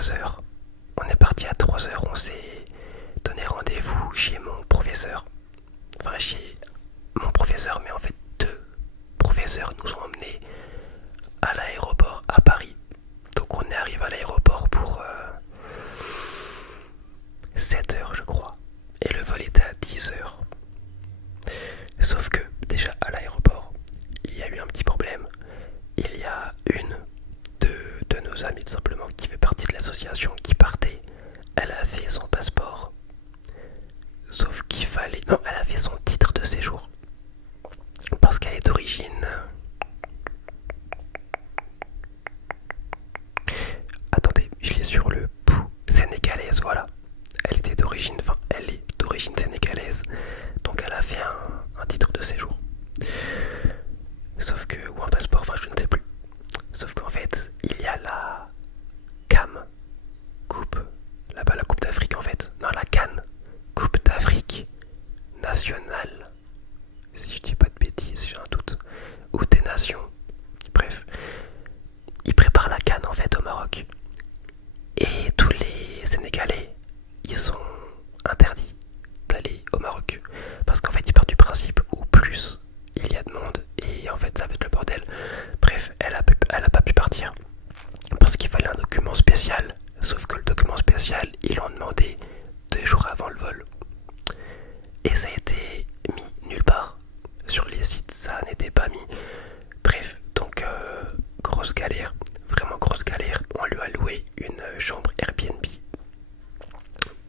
3 heures. On est parti à 3 heures, on s'est donné rendez-vous chez mon professeur. Enfin, chez mon professeur, mais en fait, deux professeurs nous ont emmenés à l'aéroport à Paris. Donc on est arrivé à l'aéroport pour 7 heures, je crois. Et le vol était à 10 heures. Sauf que, déjà à l'aéroport, il y a eu un petit problème. Il y a une de nos amies, tout simplement, qui fait partie de l'association, qui partait. Elle a fait son passeport. Sauf qu'il fallait... Non, elle a fait son titre de séjour. Parce qu'elle est d'origine... Attendez, je l'ai sur le bout. Sénégalaise, voilà. Elle était d'origine... Enfin, elle est d'origine sénégalaise. Donc elle a fait un titre de séjour. Sauf que... Ou un passeport, enfin je ne sais plus. Sauf qu'en fait, il y a la CAM, coupe, là-bas la Coupe d'Afrique en fait, non la CAN, Coupe d'Afrique nationale, si je dis pas de bêtises, j'ai un doute, ou des nations, bref, ils préparent la CAN en fait au Maroc, et tous les Sénégalais, ils sont interdits d'aller au Maroc, parce qu'en fait ils partent du principe où plus il y a de monde, et en fait ça va être le bordel, bref, elle a pas pu partir. Parce qu'il fallait un document spécial. Sauf que le document spécial, ils l'ont demandé 2 jours avant le vol. Et ça a été mis nulle part. Sur les sites, ça n'était pas mis. Bref, donc grosse galère. Vraiment grosse galère. On lui a loué une chambre Airbnb.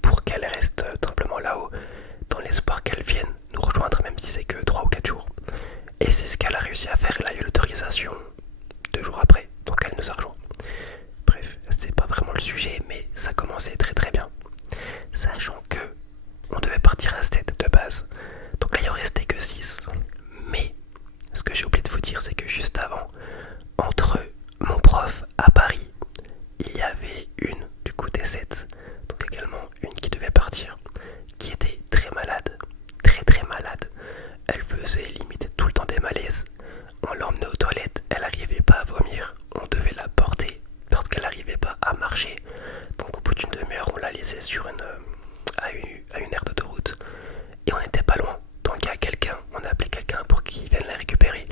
Pour qu'elle reste simplement là-haut. Dans l'espoir qu'elle vienne nous rejoindre, même si c'est que 3 ou 4 jours. Et c'est ce qu'elle a réussi à faire. Elle a eu l'autorisation 2 jours après. Donc elle nous a rejoint. Bref, c'est pas vraiment le sujet, mais ça commençait très très bien. Sachant que on devait partir à 7 de base. Donc là il en restait que 6. Mais ce que j'ai oublié de vous dire, c'est que juste avant, entre mon prof à Paris, il y avait une du coup des 7, donc également une qui devait partir, qui était très malade. Très très malade. Elle faisait limite tout le temps des malaises. On l'emmenait aux toilettes, elle n'arrivait pas à vomir. On devait la porter parce qu'elle n'arrivait pas à marcher. Donc au bout d'une demi-heure, on l'a laissée à une aire d'autoroute. Et on n'était pas loin. Donc il y a quelqu'un, on a appelé quelqu'un pour qu'il vienne la récupérer.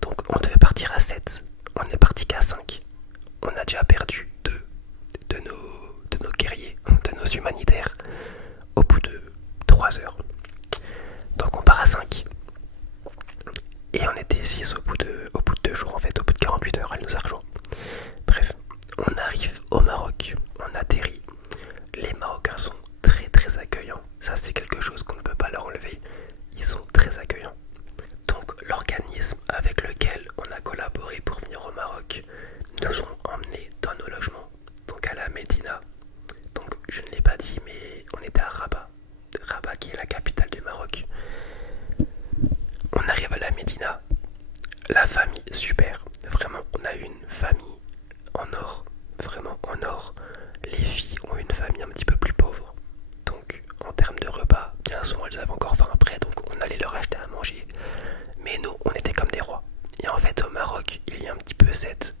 Donc on devait partir à 7. On est parti qu'à 5. On a déjà perdu deux de nos guerriers, de nos humanitaires, au bout de 3 heures. Donc on part à 5. Et on était 6 au bout de 2 jours en fait, au bout de 48 heures, elle nous a rejoint. Bref, on arrive au Maroc, on atterrit. Les Marocains sont très très accueillants. Ça c'est quelque chose qu'on ne peut pas leur enlever. Ils sont très accueillants. Donc l'organisme avec lequel on a collaboré pour venir au Maroc nous ont emmenés dans nos logements. Donc à la Médina. Donc je ne l'ai pas dit mais on était à Rabat. Rabat qui est la capitale du Maroc. On arrive à la Médina. La famille, super. Vraiment, on a une famille en or. Vraiment en or. Les filles ont une famille un petit peu plus pauvre. Donc, en termes de repas, bien souvent elles avaient encore faim après, donc on allait leur acheter à manger. Mais nous, on était comme des rois. Et en fait, au Maroc, il y a un petit peu cette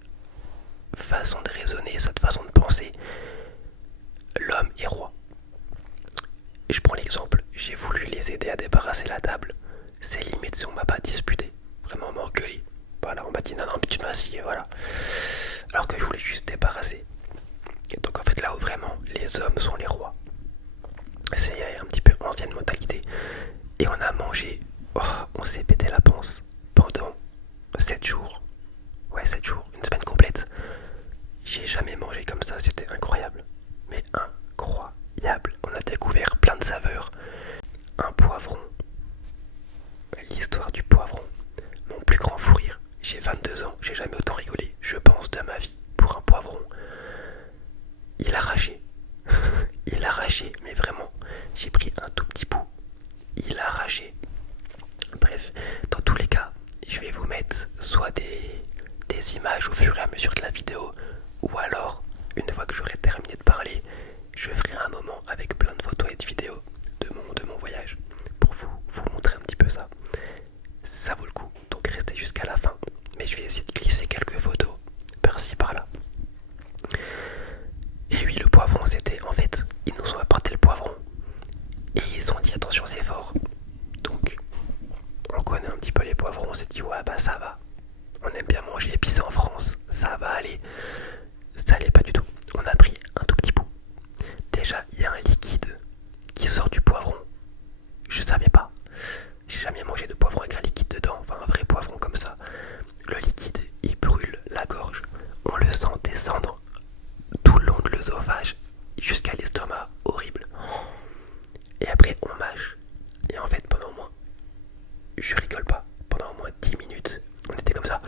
façon de raisonner, cette façon de penser. L'homme est roi. Je prends l'exemple, j'ai voulu les aider à débarrasser la table. C'est limite si on m'a pas disputé. Vraiment, on m'a engueulé. Voilà, on m'a dit non, non, mais tu m'assieds, voilà. Alors que je voulais juste débarrasser. Et donc en fait, là où vraiment les hommes sont les rois. C'est un petit peu ancienne mentalité. Et on a mangé, oh, on s'est pété la panse pendant 7 jours. Ouais, 7 jours, une semaine complète. J'ai jamais mangé comme ça, c'était incroyable. Mais incroyable. On a découvert plein de saveurs. Un poivron. L'histoire du poivron. Mon plus grand fou rire. J'ai 22 ans, j'ai jamais autant rigolé, je pense, de ma vie. Pour un poivron. Il a arraché. Il a arraché, mais vraiment. J'ai pris un tout petit bout. Il a arraché. Bref, dans tous les cas, je vais vous mettre soit des images au fur et à mesure de la vidéo, ou alors, une fois que j'aurai terminé de parler, je ferai un moment avec plein de photos et de vidéos de mon voyage pour vous montrer un petit peu ça. Ça vaut le coup, donc restez jusqu'à la fin. Mais je vais essayer de glisser quelques photos par-ci par-là. Et oui, le jusqu'à l'estomac, horrible. Et après on mâche. Et en fait pendant au moins, je rigole pas, pendant au moins 10 minutes, on était comme ça.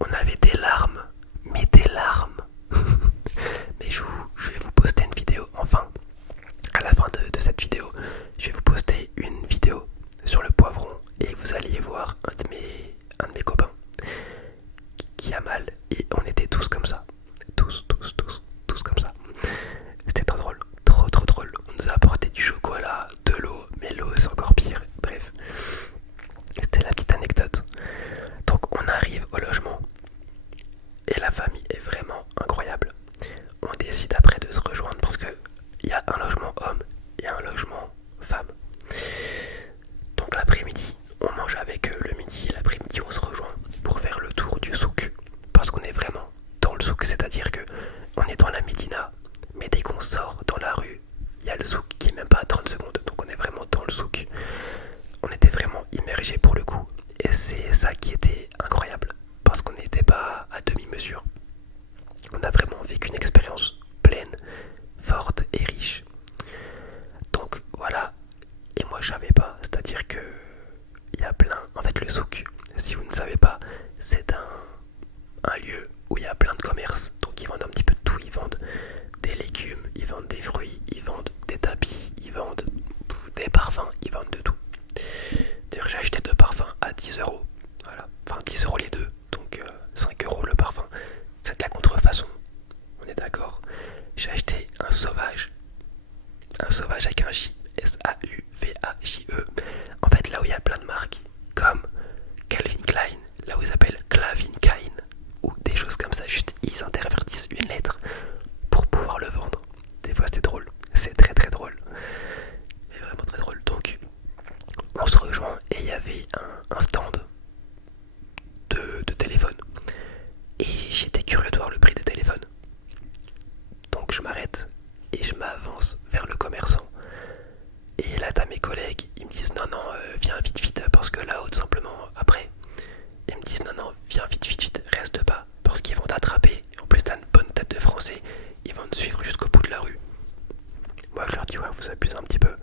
On avait des larmes, mais des larmes. Mais je vais vous poster une vidéo, enfin, à la fin de cette vidéo, je vais vous poster une vidéo sur le poivron et vous alliez voir un de mes copains qui a mal et on était tous comme ça. Tous comme ça. C'était trop drôle, trop drôle. On nous a apporté du chocolat, de l'eau, mais l'eau c'est encore pire. Bref, c'était la petite anecdote. Donc on arrive au logement et la famille est vraiment incroyable. On décide après de se rejoindre parce que il y a un logement homme et un logement femme. Donc l'après-midi, on mange avec eux le midi et l'après-midi on se rejoint pour faire le tour du souk. Parce qu'on est vraiment dans le souk, c'est-à-dire que on est dans la Médina, mais dès qu'on sort dans la rue, il y a le souk qui est même pas à 30 secondes, donc on est vraiment dans le souk. On était vraiment immergés pour le coup, et c'est ça qui était incroyable, parce qu'on n'était pas à demi-mesure. On a vraiment vécu une expérience pleine, forte et riche. Donc voilà, et moi je savais pas, c'est-à-dire que il y a plein, en fait le souk, si vous ne savez pas, c'est un lieu où il y a plein de commerces, donc ils vendent un petit peu de tout, ils vendent des légumes, ils vendent des fruits, ils vendent des tapis, ils vendent des parfums, ils vendent de tout. D'ailleurs j'ai acheté 2 parfums à 10€, voilà, enfin 10€ les deux, donc 5€ le parfum, c'est de la contrefaçon, on est d'accord. J'ai acheté un sauvage avec un J, S-A-U-V-A-J-E, en fait là où il y a plein de marques, comme Calvin Klein, là où ils appellent Clavin Klein, ou des choses comme ça, juste ils intervertissent une lettre pour pouvoir le vendre. Des fois c'est drôle, c'est très drôle, mais vraiment très drôle. Donc on se rejoint et il y avait un stand de téléphone et j'étais curieux de voir le prix des téléphones. Donc je m'arrête et je m'avance vers le commerçant. Et là t'as mes collègues, ils me disent non viens vite parce que là-haut tout simplement après. Ils me disent non viens vite, reste pas parce qu'ils vont t'attraper. Et en plus t'as une bonne tête de français, ils vont te suivre jusqu'au bout de la rue. Moi je leur dis ouais vous abusez un petit peu.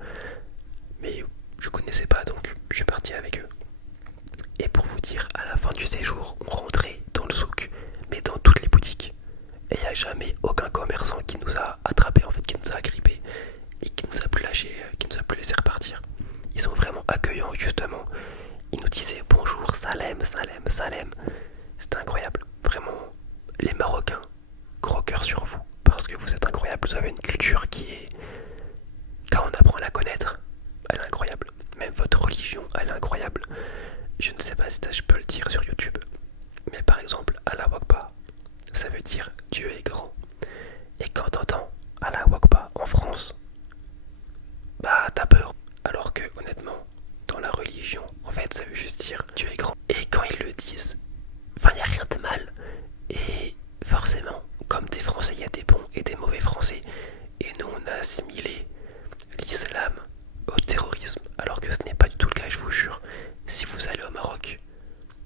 Mais je connaissais pas donc je suis parti avec eux. Et pour vous dire, à la fin du séjour, on rentrait dans le souk, mais dans toutes les boutiques. Et il n'y a jamais aucun commerçant qui nous a attrapés, en fait, qui nous a agrippés et qui nous a plus lâchés, qui nous a plus laissé repartir. Ils sont vraiment accueillants, justement. Ils nous disaient bonjour, Salem. C'était incroyable. Vraiment, les Marocains, gros cœur sur vous, parce que vous êtes incroyables. Vous avez une culture qui est, quand on apprend à la connaître, elle est incroyable. Même votre religion, elle est incroyable. Je ne sais pas si je peux le dire sur YouTube, mais par exemple, Allah Wakba, ça veut dire Dieu est grand. Et quand t'entends Allah Wakba en France, bah t'as peur. Alors que honnêtement, dans la religion, en fait, ça veut juste dire Dieu est grand. Et quand ils le disent, enfin, il n'y a rien de mal. Et forcément, comme des Français, il y a des bons et des mauvais Français. Et nous, on a assimilé l'islam au terrorisme, alors que ce n'est pas du tout le cas, je vous jure. Si vous allez au Maroc,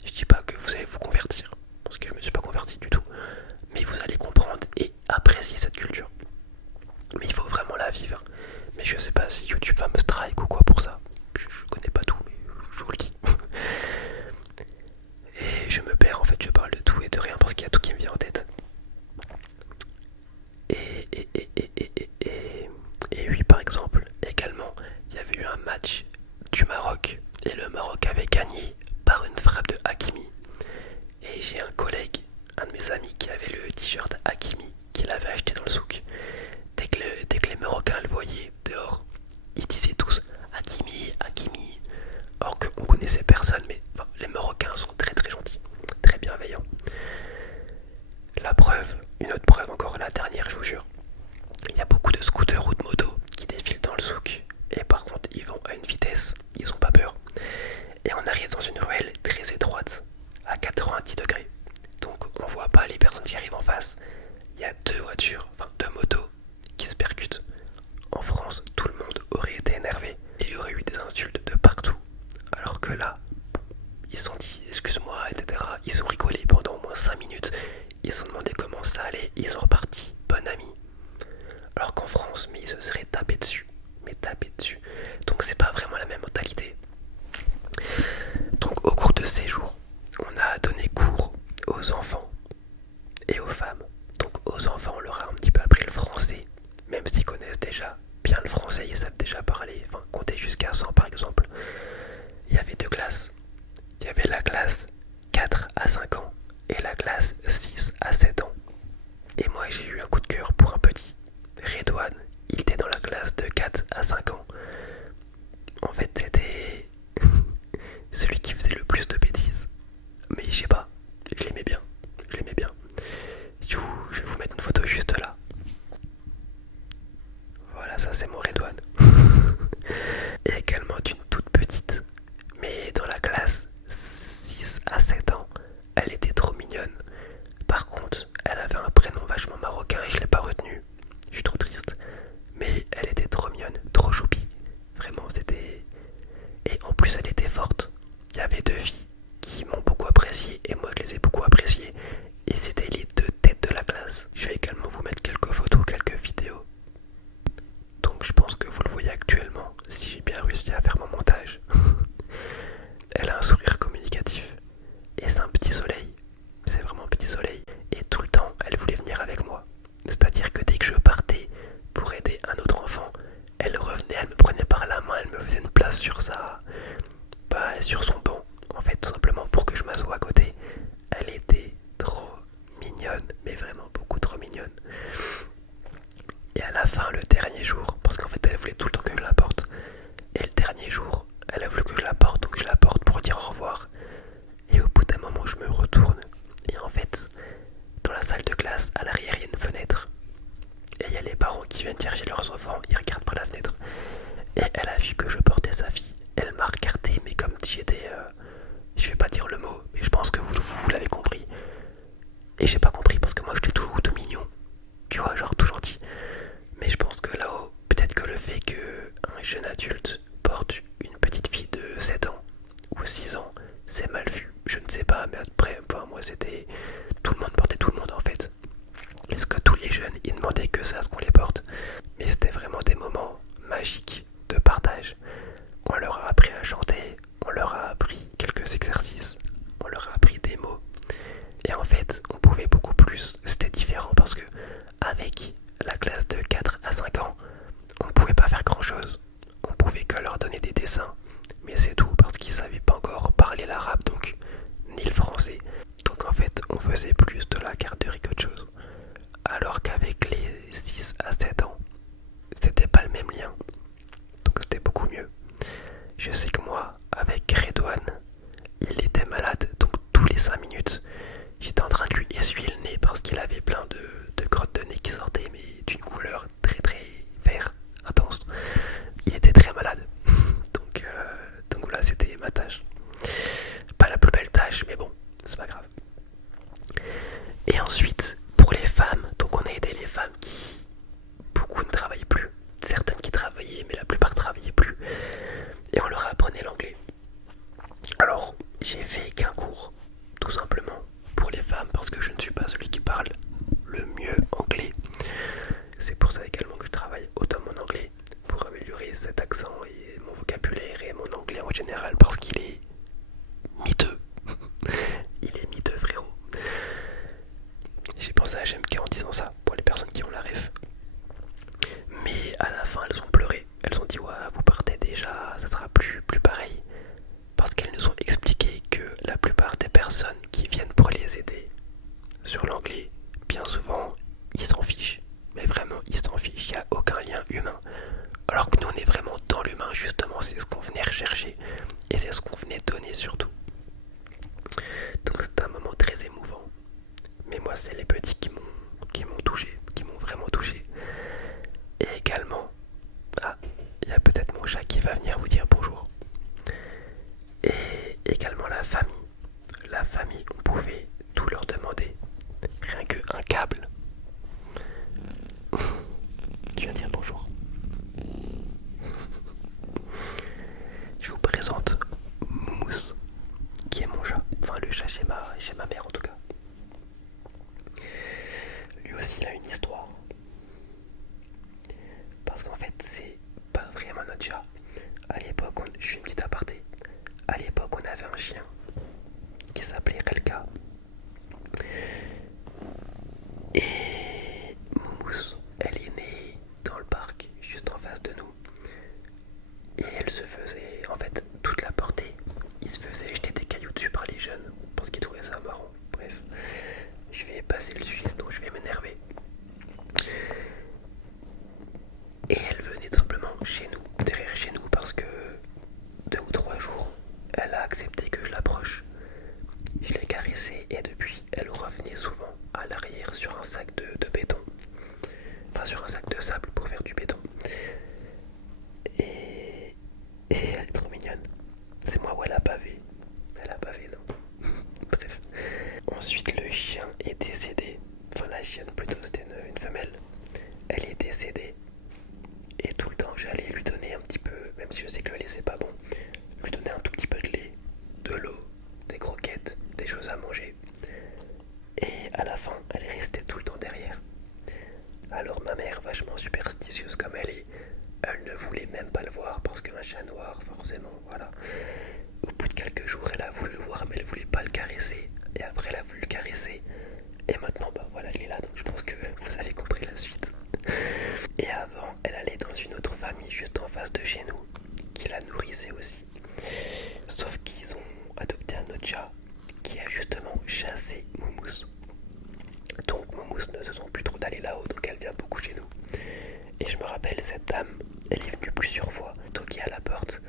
je dis pas que vous allez vous convertir, parce que je me suis pas converti du tout, mais vous allez comprendre et apprécier cette culture. Mais il faut vraiment la vivre. Mais je sais pas si YouTube va me strike ou quoi pour ça. Je connais pas tout, mais je vous le dis. Et je me perds en fait, je parle de tout et de rien parce qu'il y a tout qui me vient en tête. Et oui, par exemple, également, il y avait eu un match du Maroc et le Maroc avait gagné par une frappe de Hakimi. Et j'ai un collègue, un de mes amis qui avait le t-shirt Hakimi qu'il avait acheté dans le souk. Dès que les Marocains le voyaient dehors, ils disaient tous Hakimi. Alors qu'on connaissait personne, mais enfin, les Marocains sont très gentils, très bienveillants. La preuve, une autre preuve encore, la dernière, je vous jure. Il y a beaucoup de scooters ou de motos qui défilent dans le souk. Et par contre, ils vont à une vitesse, ils ont pas peur. Et on arrive dans une ruelle très étroite, à 90 degrés. Donc on voit pas les personnes qui arrivent en face. Il y a 2 voitures, enfin 2 motos j'ai eu un coup de cœur pour un petit. Redouane, il était dans la classe de 4 à 5 ans. En fait, c'était celui qui faisait le plus de bêtises. Mais je sais pas, je l'aimais bien. Je l'aimais bien. Je vais vous mettre une photo juste là. Voilà, ça c'est mon Redouane. Et également d'une toute petite, mais dans la classe 6 à 7 ans. Elle était trop mignonne. Par contre, elle avait un prénom vachement marocain et je l'ai pas retenu. Je suis trop triste. Mais elle était trop mignonne, trop choupie. Vraiment, c'était... Et en plus, elle était forte. Il y avait deux filles qui m'ont beaucoup apprécié et moi je les ai beaucoup appréciées. Et c'était les deux têtes de la classe. Je vais également vous mettre quelques photos, quelques vidéos. Donc je pense que vous le voyez actuellement, si j'ai bien réussi à faire mon montage. Elle a un sourire communicatif. Et c'est un petit soleil. C'est vraiment un petit soleil. Et tout le temps, elle voulait venir avec moi. C'est-à-dire que dès que je partais pour aider un autre enfant, elle revenait, elle me prenait par la main, elle me faisait une place sur son banc. En fait, tout simplement pour que je m'assoie à côté. Elle était trop mignonne, mais vraiment beaucoup trop mignonne. Et à la fin, le dernier jour, parce qu'en fait elle voulait tout le temps que je la porte, et le dernier jour, elle a voulu que je la porte, donc je la porte pour dire au revoir. Et au bout d'un moment, je me retourne, et en fait, dans la salle de classe, à l'arrière, il y a une fenêtre. Et il y a les parents qui viennent chercher leurs enfants, ils regardent par la fenêtre. Et elle a vu que je portais sa fille. Elle m'a regardé, mais comme si j'étais... je vais pas dire le mot, mais je pense que vous l'avez compris. Et j'ai pas compris parce que moi j'étais tout mignon. Tu vois, genre tout gentil. Mais je pense que là-haut, peut-être que le fait qu'un jeune adulte porte une petite fille de 7 ans ou 6 ans, c'est mal vu. Je ne sais pas, mais après, enfin, moi c'était... Tout le monde portait tout le monde en fait. Est-ce que tous les jeunes, ils demandaient que ça, ce qu'on les porte? Mais c'était vraiment des moments magiques de partage. On leur a appris à chanter, on leur a appris quelques exercices, on leur a appris des mots. Et en fait, on pouvait beaucoup plus. C'était différent parce que avec la classe de 4 à 5 ans, on ne pouvait pas faire grand chose. On pouvait que leur donner des dessins. Mais c'est tout parce qu'ils ne savaient pas encore parler l'arabe donc, ni le français. Donc en fait, on faisait plus de la garderie qu'autre chose. Alors qu'avec les 6 à 7 ans, c'était pas le même lien. Donc c'était beaucoup mieux. Je sais que moi, avec Redouane, il était malade, donc tous les 5 minutes, j'étais en train de lui essuyer le nez parce qu'il avait plein de crottes de nez qui sortaient, mais d'une couleur très très vert, intense. Il était très malade. Donc voilà, c'était ma tâche. Pas la plus belle tâche, mais bon, c'est pas grave. Et ensuite, pour les femmes, donc on a aidé les femmes qui, beaucoup ne travaillaient plus. Certaines qui travaillaient, mais la plupart travaillaient plus. Et on leur apprenait l'anglais. Alors, j'ai fait qu'un cours, tout simplement, pour les femmes, parce que je ne suis pas celui qui parle le mieux anglais. C'est pour ça également que je travaille autant mon anglais, pour améliorer cet accent et mon vocabulaire et mon anglais en général, parce qu'il est miteux. Il est miteux, frérot. J'ai pensé à GMK en disant ça, pour les personnes qui ont la ref. Mais à la fin, elles ont pleuré. Elles ont dit, ouais, vous partez déjà, ça sera plus pareil. Parce qu'elles nous ont expliqué que la plupart des personnes qui viennent pour les aider sur l'anglais, bien souvent, ils s'en fichent. Mais vraiment, ils s'en fichent, il n'y a aucun lien humain. Alors que nous, on est vraiment dans l'humain, justement, c'est ce qu'on venait rechercher. Et c'est ce qu'on venait donner surtout. Donc c'est un moment très émouvant. Mais moi, c'est les petits qui m'ont touché, qui m'ont vraiment touché. Et également, il y a peut-être mon chat qui va venir vous dire bonjour. Et également la famille. La famille, on pouvait tout leur demander. Rien qu'un câble. Tu viens dire bonjour. Je vous présente Moumous, qui est mon chat. Enfin, le chat chez ma mère en tout cas. Lui aussi, il a une histoire. Parce qu'en fait, c'est pas vraiment notre chat. À l'époque, je suis une petite aparté. À l'époque, on avait un chien qui s'appelait Relka. Et Moumous, elle est née dans le parc. cette dame, elle est venue plusieurs fois toquer à la porte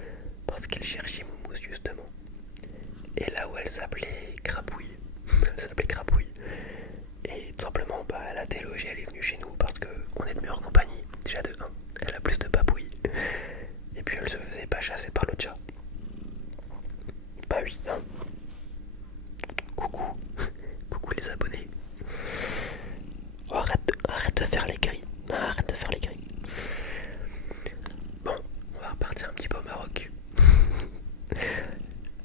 parce qu'elle cherchait Moumous justement. Et là où elle s'appelait Crapouille, elle s'appelait Crapouille. Et tout simplement, elle a délogé, elle est venue chez nous parce qu'on est de meilleure compagnie. Déjà de 1, elle a plus de papouilles. Et puis elle se faisait pas chasser par le chat. Bah oui, hein. Coucou, coucou les abonnés. Oh, arrête de faire les gris. Arrête de faire les gris. Bon, on va repartir un petit peu au Maroc.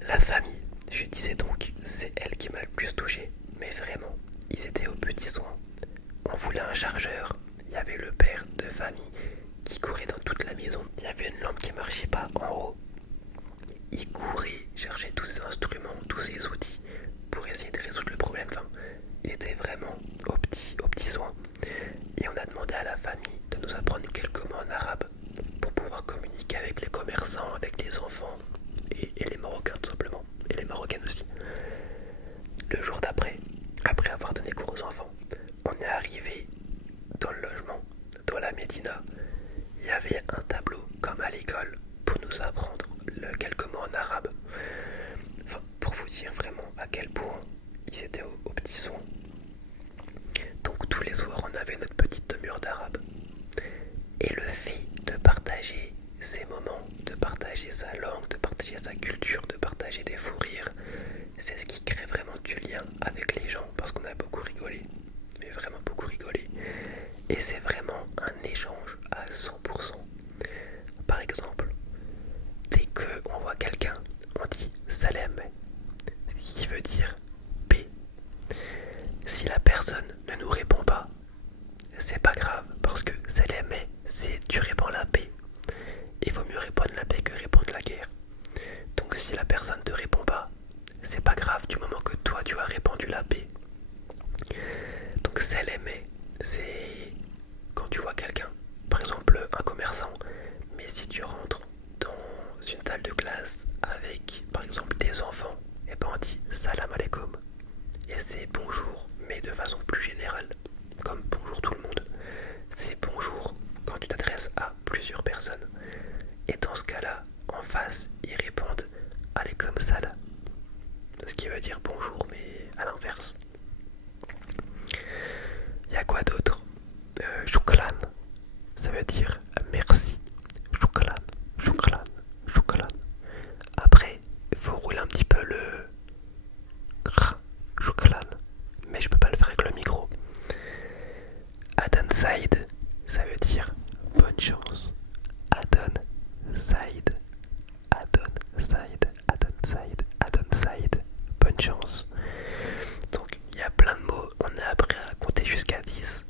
La famille, je disais donc, c'est elle qui m'a le plus touché. Mais vraiment, ils étaient aux petits soins. On voulait un chargeur. Il y avait le père de famille qui courait dans toute la maison. Il y avait une lampe qui marchait pas en haut. Il courait chercher tous ses instruments, tous ses outils pour essayer de résoudre le problème. Enfin, il était vraiment aux petits soins. Et on a demandé à la famille de nous apprendre quelques mots en arabe pour pouvoir communiquer avec les commerçants, avec les enfants et les Marocains tout simplement. Et les Marocaines aussi. Le jour d'après, après avoir donné cours aux enfants, on est arrivé dans le logement, dans la Médina. Il y avait un tableau comme à l'école pour nous apprendre quelques mots en arabe. Enfin, pour vous dire vraiment à quel point ils étaient aux petits soins. Donc tous les soirs, on avait notre petite demeure d'arabe. Et le fait de partager ces moments, de partager sa langue, de partager sa culture, de partager des fous rires, c'est ce qui crée vraiment du lien avec les gens parce qu'on a beaucoup rigolé. Mais vraiment beaucoup rigolé. Et c'est vraiment un échange à 100%. Par exemple, dès qu'on voit quelqu'un, on dit Salem, qui veut dire paix. Si la personne ne nous répond pas, c'est pas grave, parce que Salem, c'est tu réponds la paix. Il vaut mieux répondre la paix que répondre la guerre. Donc si la personne ne te répond pas, c'est pas grave du moment que toi tu as répondu la paix. Donc Salem, c'est quand tu vois quelqu'un, par exemple un commerçant, mais si tu rentres dans une salle de classe avec par exemple des enfants, et ben on dit salam alaikum. Et c'est bonjour, mais de façon plus générale, comme bonjour tout le monde. C'est bonjour quand tu t'adresses à plusieurs personnes. Et dans ce cas-là, en face, ils répondent alaikum salam. Ce qui veut dire bonjour, mais à l'inverse. Il y a quoi d'autre? Shukran, ça veut dire merci. Shukran, shukran, shukran. Après, il faut rouler un petit peu le gras, shukran, mais je peux pas le faire avec le micro. Adon Saïd, ça veut dire bonne chance. Adon Saïd, Adon Saïd, Adon Saïd, Adon Saïd, bonne chance. Donc il y a plein de mots, on a appris à compter jusqu'à 10.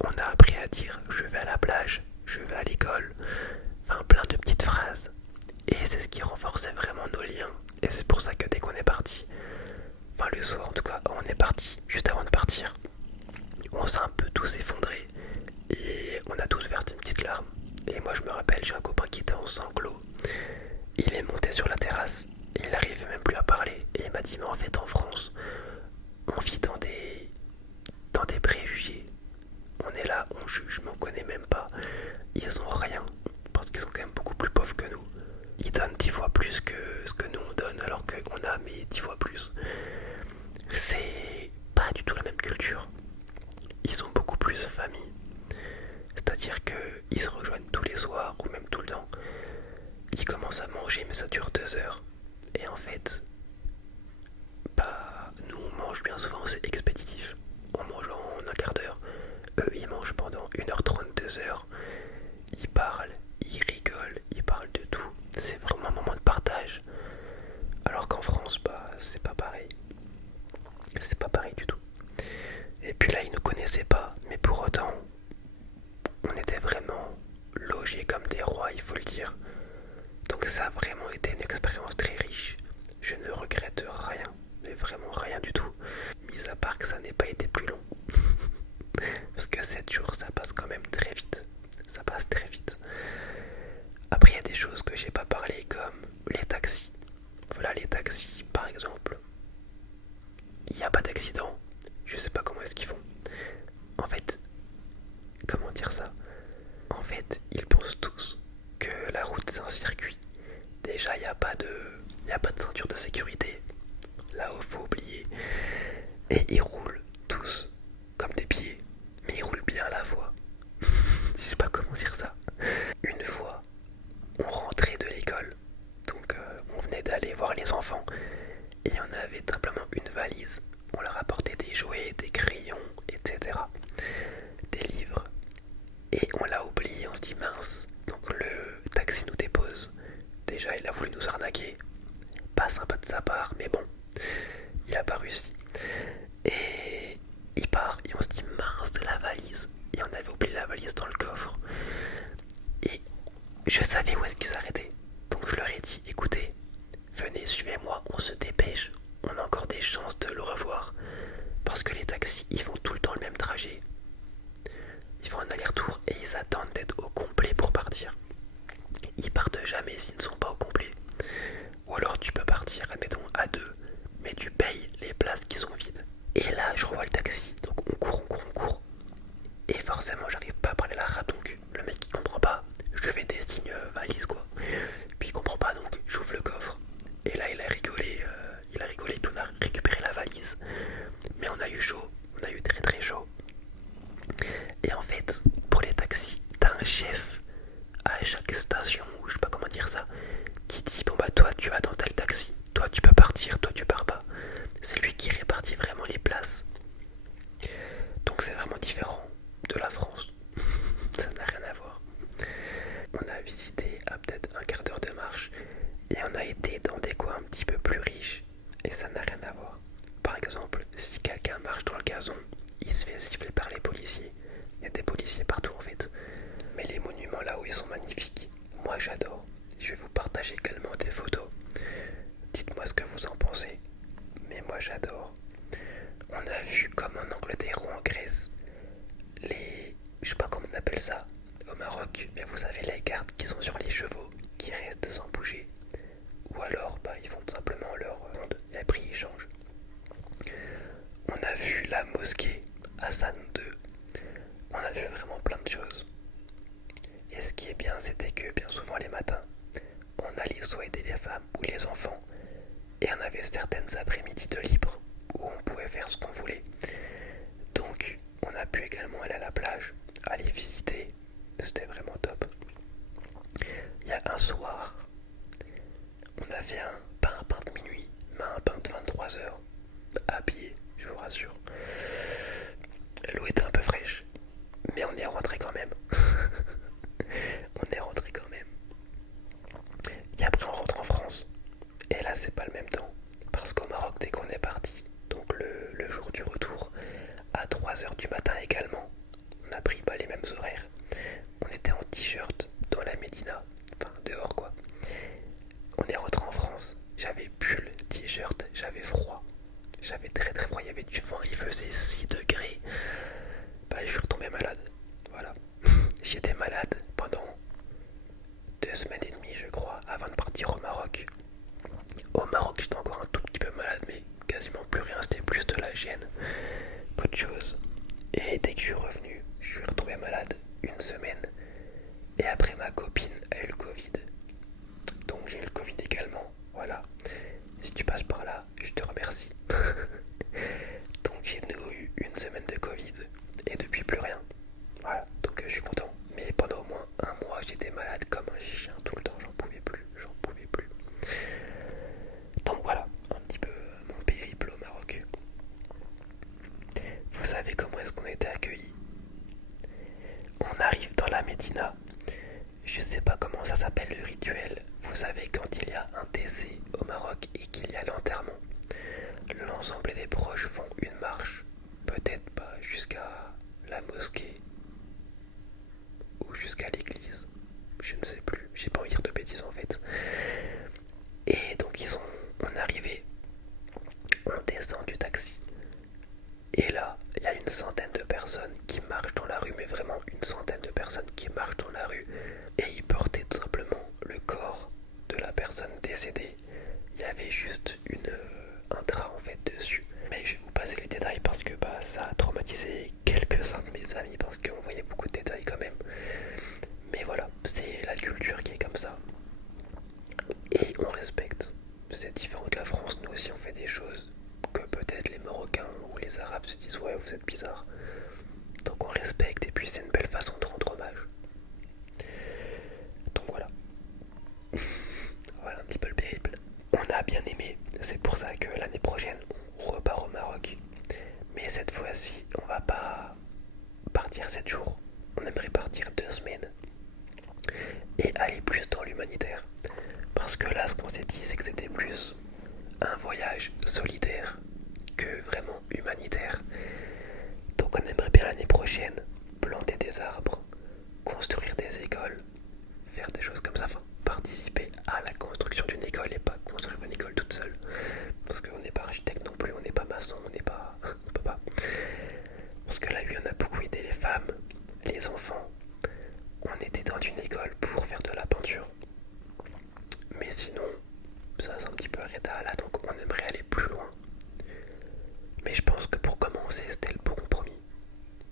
On a appris à dire je vais à la plage, je vais à l'école, enfin plein de petites phrases. Et c'est ce qui renforçait vraiment nos liens. Et c'est pour ça que dès qu'on est parti, enfin le soir en tout cas, on est parti, juste avant de partir, on s'est un peu tous effondrés. Et on a tous versé une petite larme. Et moi je me rappelle, j'ai un copain qui était en sanglots. Il est monté sur la terrasse, et il n'arrivait même plus à parler. Et il m'a dit mais en fait en France, on vit dans des préjugés. On est là, on juge, mais on connaît même pas. Ils ont rien, parce qu'ils sont quand même beaucoup plus pauvres que nous. Ils donnent 10 fois plus que ce que nous on donne, alors qu'on a mais 10 fois plus. C'est pas du tout la même culture. Ils sont beaucoup plus famille. C'est-à-dire qu'ils se rejoignent tous les soirs, ou même tout le temps. Ils commencent à manger, mais ça dure 2 heures. Et en fait, nous on mange bien souvent, c'est expéditif. On mange en un quart d'heure. Eux, ils mangent pendant 1h30, 2 heures. Ils parlent, ils rigolent, ils parlent de tout. C'est vraiment un moment de partage. Alors qu'en France, c'est pas pareil. C'est pas pareil du tout. Et puis là, ils nous connaissaient pas, mais pour autant, on était vraiment logés comme des rois, il faut le dire. Donc ça a vraiment été une expérience très riche. Je ne regrette rien, mais vraiment rien du tout. Mis à part que ça n'ait pas été plus long. Parce que 7 jours, ça passe quand même très vite. Ça passe très vite. Après, il y a des choses que j'ai pas parlé, comme les taxis. Voilà, les taxis, par exemple. Il n'y a pas d'accident. Je sais pas comment est-ce qu'ils font. En fait, comment dire ça? En fait, ils pensent tous que la route c'est un circuit. Déjà, y a pas de ceinture de sécurité. Là-haut, faut oublier. Et ils roulent tous comme des pieds. Mais ils roulent bien à la fois. Je sais pas comment dire ça. Une fois, on rentrait de l'école. Donc, on venait d'aller voir les enfants. Et on avait simplement une valise. On leur apportait des jouets, des crayons, etc. Des livres. Et on l'a oublié, on se dit mince. Donc le taxi nous dépose. Déjà, il a voulu nous arnaquer. Pas sympa de sa part, mais bon, il a pas réussi. Et il part, et on se dit mince de la valise. Et on avait oublié la valise dans le coffre. Et je savais où est-ce qu'ils s'arrêtaient. Donc je leur ai dit, écoutez, venez, suivez-moi, on se dépêche. On a encore des chances de le revoir. Parce que les taxis, ils font tout le temps le même trajet. Ils font un aller-retour et ils attendent d'être au complet pour partir. Ils partent jamais s'ils ne sont pas au complet. Ou alors tu peux partir, admettons, à deux, mais tu payes les places qui sont vides. Et là, je revois le taxi, donc on court, on court, on court. Et forcément, j'arrive pas à parler la rate, donc le mec il comprend pas. Je lui fais des signes valise quoi. Puis il comprend pas, donc j'ouvre le coffre. Et là, il a rigolé, puis on a récupéré la valise. Mais on a eu chaud, on a eu très très chaud. Et en fait, pour les taxis, t'as un chef à chaque station, ou je sais pas comment dire ça, qui dit bon bah toi tu vas dans tel taxi, toi tu peux partir, toi tu pars pas. C'est lui qui répartit vraiment les places. Donc c'est vraiment différent de la France. Ça n'a rien à voir. On a visité à peut-être un quart d'heure de marche et on a été dans des coins un petit peu plus riches et ça n'a rien à voir. Par exemple, si quelqu'un marche dans le gazon, il se fait siffler par les policiers. Il y a des policiers partout en fait. Mais les monuments là-haut ils sont magnifiques. Moi j'adore. Je vais vous partager également des photos. Dites-moi ce que vous en pensez. Mais moi j'adore. On a vu comme en Angleterre ou en Grèce, je sais pas comment on appelle ça, au Maroc, mais vous savez les gardes qui sont sur les chevaux, qui restent sans bouger. Ou alors bah, ils font tout simplement leur ronde et après ils changent. On a vu la mosquée Hassan II. On a vu vraiment plein de choses. Et ce qui est bien, c'était que bien souvent les matins, on allait soit aider les femmes ou les enfants, et on avait certaines après-midi de libre où on pouvait faire ce qu'on voulait. Donc, on a pu également aller à la plage, aller visiter. C'était vraiment top. Il y a un soir, on a fait pas un bain de minuit, mais un bain de 23 heures, habillé, je vous rassure. L'eau était un peu fraîche, mais on est rentré quand même. On est rentré quand même. Et après on rentre en France. Et là c'est pas le même temps. Parce qu'au Maroc dès qu'on est parti, donc le jour du retour, à 3 heures du matin également, on a pris pas les mêmes horaires. On était en t-shirt dans la Médina, enfin dehors quoi. On est rentré en France, j'avais pull, t-shirt, j'avais froid. J'avais très très froid, il y avait du vent, il faisait 6 degrés. Bah je suis retombé malade. Voilà. J'étais malade pendant 2 semaines et demie je crois avant de partir au Maroc. Au Maroc j'étais encore un tout petit peu malade mais quasiment plus rien, c'était plus de la gêne qu'autre chose. Et dès que je suis revenu, je suis retombé malade 1 semaine. Et après ma copine a eu le Covid. Donc j'ai eu le Covid également. Voilà. Si tu passes par là, je te remercie. Donc j'ai de nouveau eu 1 semaine de Covid. Et depuis plus rien. Voilà. Donc je suis content. Mais pendant au moins un mois, j'étais malade comme un chien tout le temps. J'en pouvais plus. J'en pouvais plus. Donc voilà. Un petit peu mon périple au Maroc. Vous savez comment est-ce qu'on a été accueillis? On arrive dans la Médina. Je sais pas comment ça s'appelle le rituel. Vous savez quand il y a un décès au Maroc et qu'il y a l'enterrement, l'ensemble des proches font une marche, peut-être pas jusqu'à la mosquée ou jusqu'à l'église. Je ne sais plus, j'ai pas envie de dire de bêtises en fait. Et donc on est arrivé, on descend du taxi. Et là, il y a 100 de personnes qui marchent dans la rue, mais vraiment 100 de personnes qui marchent dans la rue. Et ils portaient tout simplement le corps de la personne décédée. Il y avait juste un drap en fait dessus. Mais je vais vous passer les détails parce que ça a traumatisé quelques-uns de mes amis parce qu'on voyait beaucoup de détails quand même. partir 7 jours, on aimerait partir 2 semaines et aller plus dans l'humanitaire. Parce que là, ce qu'on s'est dit, c'est que c'était plus un voyage solidaire que vraiment humanitaire. Donc on aimerait bien l'année prochaine planter des arbres, construire des écoles, faire des choses comme ça, enfin participer à la construction d'une école et pas construire une école toute seule. Parce qu'on n'est pas architecte non plus, on n'est pas maçon, on n'est pas... on peut pas. Parce que là, lui, on a beaucoup aidé les femmes, les enfants. On était dans une école pour faire de la peinture. Mais sinon, ça s'est un petit peu arrêté là, donc on aimerait aller plus loin. Mais je pense que pour commencer, c'était le bon compromis.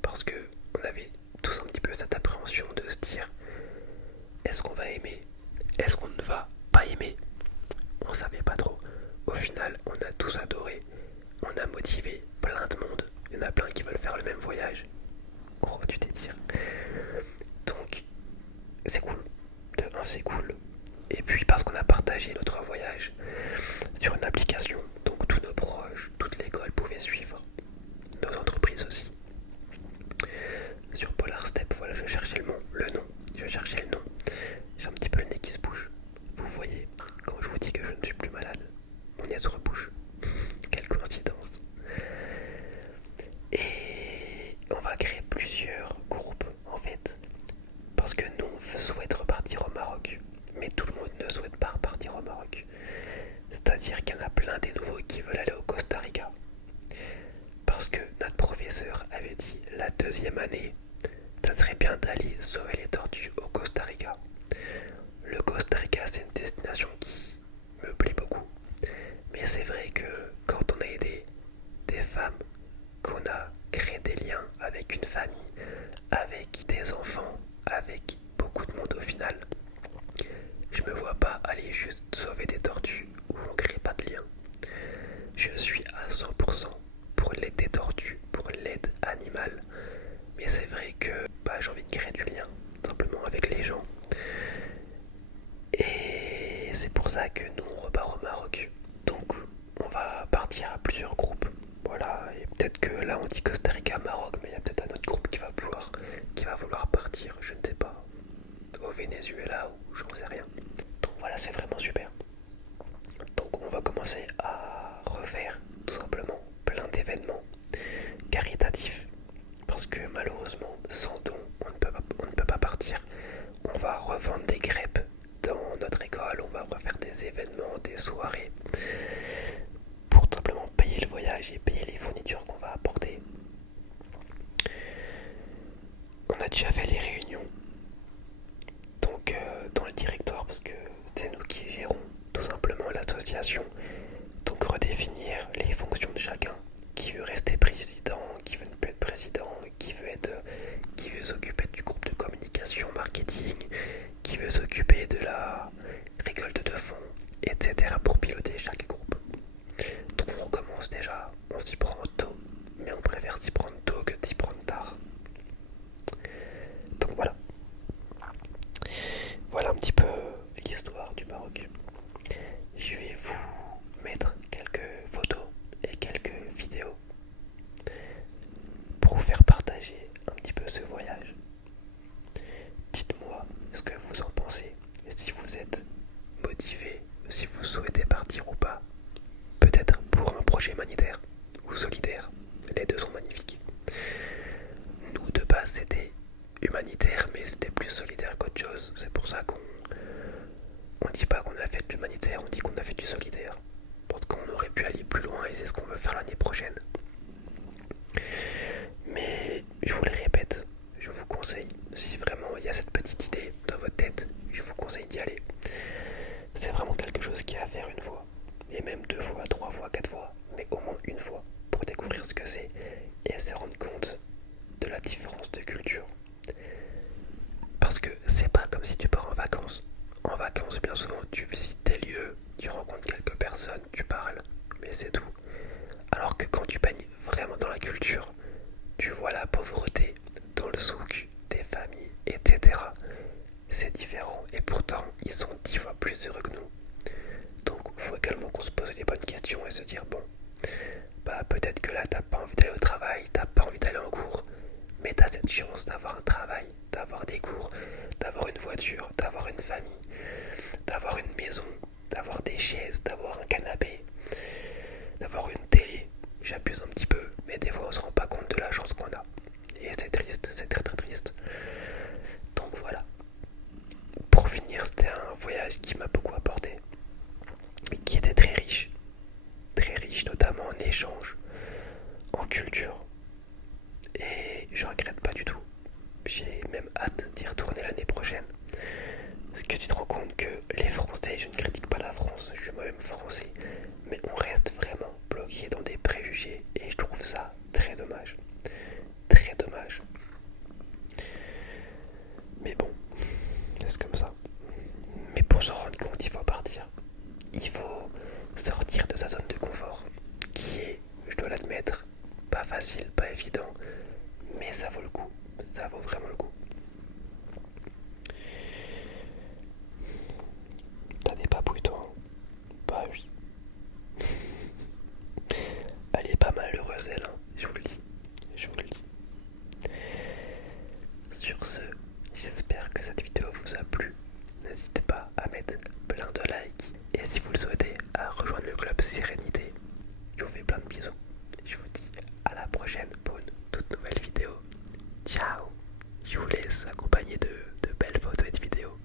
Parce que on avait tous un petit peu cette appréhension de se dire, est-ce qu'on va aimer? Est-ce qu'on ne va pas aimer? On savait pas trop. Au final, on a tous adoré. On a motivé plein de monde. Il y en a plein qui veulent faire le même voyage. Oh, tu t'étires. Donc, c'est cool. De un, c'est cool. Et puis parce qu'on a partagé notre voyage sur une application. Donc tous nos proches, toute l'école pouvaient suivre. Nos entreprises aussi. Sur Polar Step, voilà, je cherchais le nom. Je cherchais le nom. J'ai un petit peu le nez qui se bouge. Vous voyez, quand je vous dis que je ne suis plus malade, mon nez se rebouche. Quelle coïncidence. Et on va créer plusieurs groupes en fait. Parce que nous, on souhaite repartir au Maroc. Mais tout le monde ne souhaite pas repartir au Maroc. C'est-à-dire qu'il y en a plein des nouveaux qui veulent aller au Costa Rica. Parce que notre professeur avait dit la 2e année, ça serait bien d'aller sauver les tortues au Costa Rica. Le Costa Rica, c'est une destination qui me plaît beaucoup. Mais c'est vrai que quand on a aidé des femmes, qu'on a créé des liens avec une famille, avec des enfants, avec beaucoup de monde au final, je me vois pas aller juste sauver des tortues où on crée pas de lien. Je suis à 100% pour l'aide des tortues, pour l'aide animale. Mais c'est vrai que j'ai envie de créer du lien, simplement avec les gens. Et c'est pour ça que nous on repart au Maroc. Donc on va partir à plusieurs groupes. Voilà, et peut-être que là on dit Costa Rica, Maroc, mais il y a peut-être un autre groupe qui va vouloir partir, je ne sais pas, au Venezuela ou j'en sais rien. Donc voilà, c'est vraiment super. Donc on va commencer à refaire tout simplement plein d'événements caritatifs. Parce que malheureusement, sans dons, on ne peut pas partir. On va revendre des crêpes dans notre école, on va refaire des événements, des soirées, pour tout simplement payer le voyage et payer les fournitures qu'on va apporter. On a déjà fait les réunions, donc dans le directoire, parce que c'est nous qui gérons tout simplement l'association. Donc redéfinir les fonctions de chacun, qui veut rester président, qui veut ne plus être président, qui veut s'occuper du groupe de communication, marketing, qui veut s'occuper de la récolte de fonds, etc. pour piloter chaque groupe. Donc on recommence déjà, on s'y prend tôt, mais on préfère s'y prendre tôt que d'y prendre tard. Donc voilà. Voilà un petit peu l'histoire du Maroc. Je vais vous mettre quelques photos et quelques vidéos pour vous faire partager un petit peu ce voyage. Dites-moi ce que vous en pensez, si vous êtes motivé, si vous souhaitez partir ou pas. Peut-être pour un projet humanitaire ou solidaire, les deux sont magnifiques. Nous de base c'était humanitaire, mais c'était plus solidaire qu'autre chose. C'est pour ça qu'on dit pas qu'on a fait de l'humanitaire, on dit qu'on a fait du solidaire. Parce qu'on aurait pu aller plus loin et c'est ce qu'on veut faire l'année prochaine. Mais je vous le répète, je vous conseille, si vraiment il y a cette petite idée dans votre tête, je vous conseille d'y aller. C'est vraiment quelque chose qui est à faire une fois, et même 2 fois, 3 fois, 4 fois, mais au moins une fois, pour découvrir ce que c'est et se rendre compte de la différence de culture. Parce que c'est pas comme si tu pars en vacances. En vacances, bien souvent, tu visites des lieux, tu rencontres quelques personnes, tu parles, mais c'est tout. Alors que quand tu baignes d'y retourner l'année prochaine. Parce que tu te rends compte que les Français, je ne critique pas la France, je suis moi-même français, mais on reste vraiment bloqué dans des préjugés et je trouve ça très dommage. Très dommage. Mais bon, c'est comme ça. Mais pour se rendre compte, il faut partir. Il faut sortir de sa zone de confort, qui est, je dois l'admettre, pas facile, pas évident, mais ça vaut le coup. Ça vaut vraiment le coup. T'as des papouilles toi? Bah oui. Elle est pas malheureuse elle, hein, je vous le dis. Je vous le dis. Sur ce, j'espère que cette vidéo vous a plu. N'hésitez pas à mettre plein de likes. Et si vous le souhaitez, à rejoindre le club Sérénité. Je vous fais plein de bisous. Je vous dis à la prochaine pour une toute nouvelle vidéo. Ciao. Je vous laisse accompagné de belles photos et de vidéos.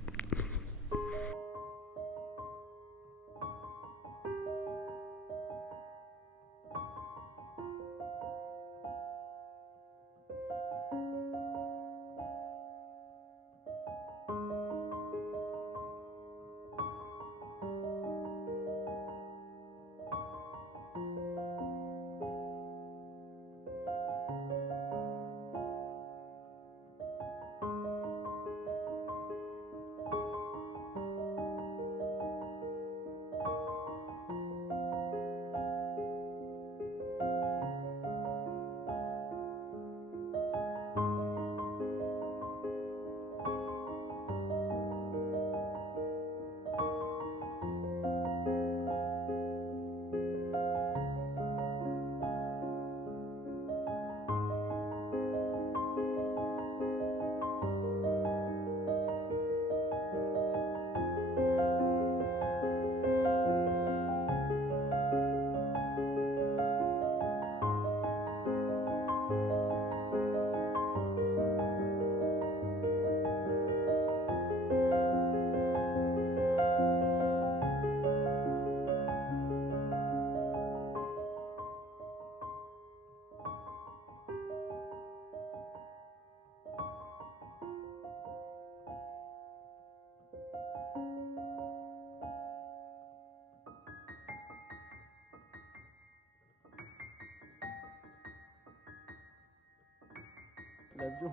L'avion.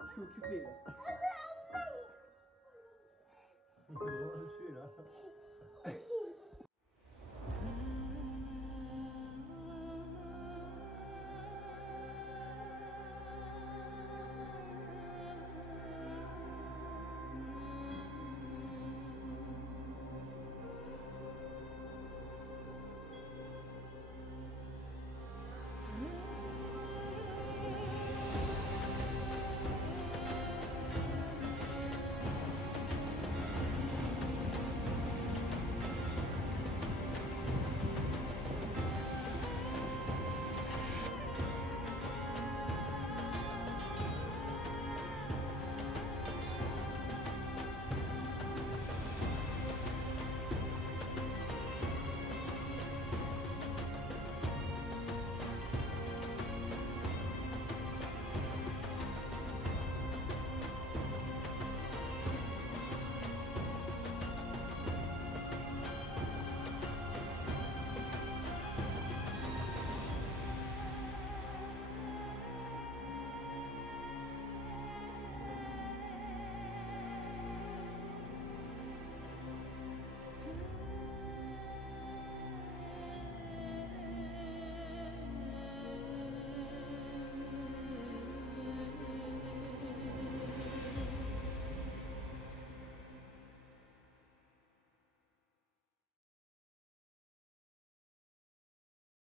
Je suis occupé là. On est vraiment tué là.